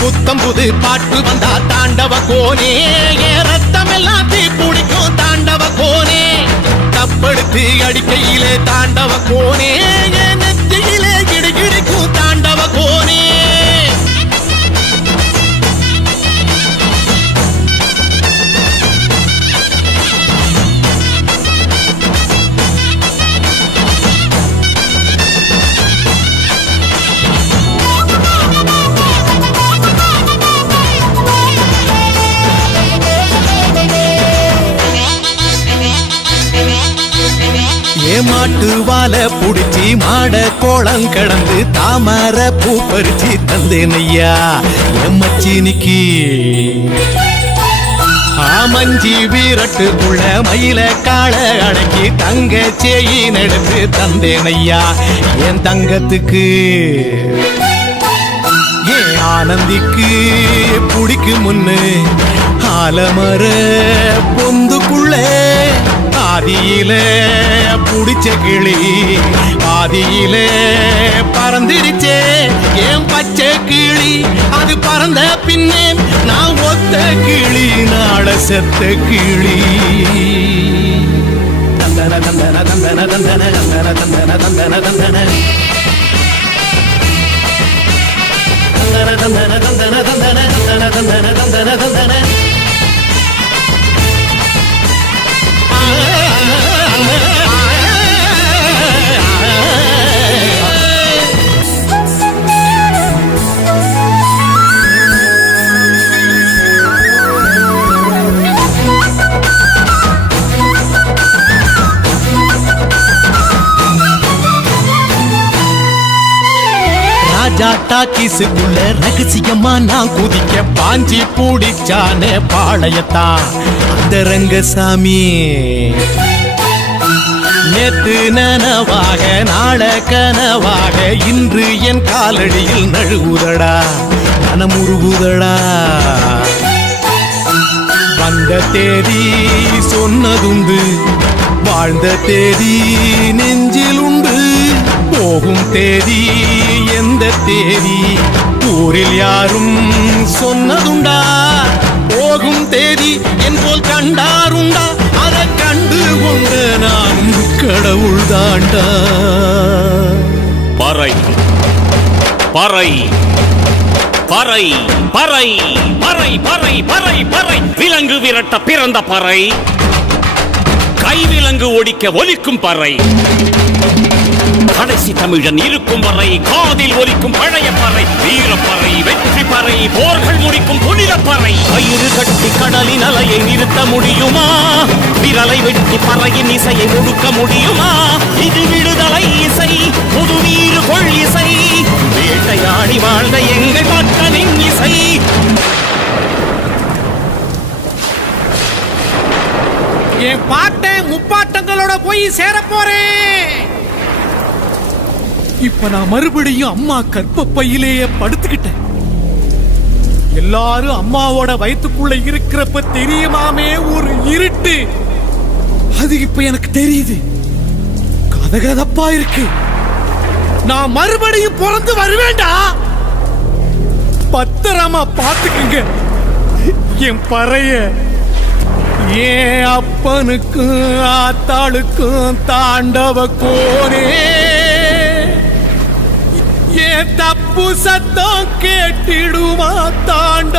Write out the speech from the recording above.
புத்தம் புது பாட்டு வந்தா தாண்டவ கோனே ரத்தம் எல்லாம் தீ பிடிக்கும் தாண்டவ கோனே தப்படுத்து அடிக்கையிலே தாண்டவ கோனே நெத்தியிலே கிடுகிடுக்கும் தாண்டவ கோனே மாட்டு வாழ புடிச்சி மாட கோளம் கடந்து தாமர பூ பறிச்சு தந்தேனையா எம்மச்சினிக்கு ஆமஞ்சி வீரட்டுக்குள்ள மயில காள அடக்கி தங்க சேயின் எடுத்து தந்தேனையா என் தங்கத்துக்கு ஏன் ஆனந்திக்கு புடிக்கு முன்னு ஆலமர பொந்துக்குள்ள ஆதியில புடிச்ச கிளி ஆதியில பறந்துருச்சே ஏன் பச்சை கிளி அது பறந்த பின்னே நான் ஒத்த கிளி நாள செத்த கிளி தந்தன தந்தன தந்தன தந்தன தந்தன தந்தன தந்தன தந்தன தந்தன தந்தன தந்தன தந்தன தந்தன தந்தன தந்தன ராஜாட்டா கிசுக்குள்ள ரகசியமா நான் குதிக்க பாஞ்சி பூடிச்சானே பாளையத்தான் அந்த ரங்கசாமி நேத்து நனவாக நாள கனவாக இன்று என் காலடியில் நழுவுதடா மனமுருகுதடா வந்த தேதி சொன்னதுண்டு வாழ்ந்த தேதி நெஞ்சில் உண்டு போகும் தேதி எந்த தேதி ஊரில் யாரும் சொன்னதுண்டா போகும் தேதி என் போல் கண்டாருண்டா அதை கண்டு கொண்டு நான் கடவுள் தாண்டா பறை பறை பறை பறை பறை பறை பறை பறை விலங்கு விரட்ட பிறந்த பறை கைவிலங்கு ஒடிக்க ஒலிக்கும் பறை கடைசி தமிழன் இருக்கும் வரை காதில் ஒலிக்கும் பழைய பறை வீரப்பறை வெற்றி பறை போர்கள் முடிக்கும் புனித பறை கயிறு கட்டி கடலின் அலையை நிறுத்த முடியுமா விரலை வெட்டி பறையின் இசையை ஒடுக்க முடியுமா இது விடுதலை இசை புது நீரு கொள் இசை வேட்டையாடி வாழ்ந்த எங்கள் மக்களின் இசை என் பாட்டை முப்பாட்டங்களோட போய் சேர போறேன். இப்ப நான் மறுபடியும் அம்மா கற்பப்பையிலேயே படுத்துக்கிட்டேன். எல்லாரும் அம்மாவோட வயிற்றுக்குள்ள இருக்கிறப்ப தெரியுமாமே ஒரு இருட்டு, அது இப்ப எனக்கு தெரியுது. கதகதப்பா இருக்கு. நான் மறுபடியும் பிறந்து வருவேண்டா. பத்திரமா பாத்துக்குங்க என் பறைய. ஏன் அப்பனுக்கும் ஆத்தாளுக்கும் தாண்டவ கோனே, ஏன் தப்பு சத்தம் கேட்டிடுமா தாண்ட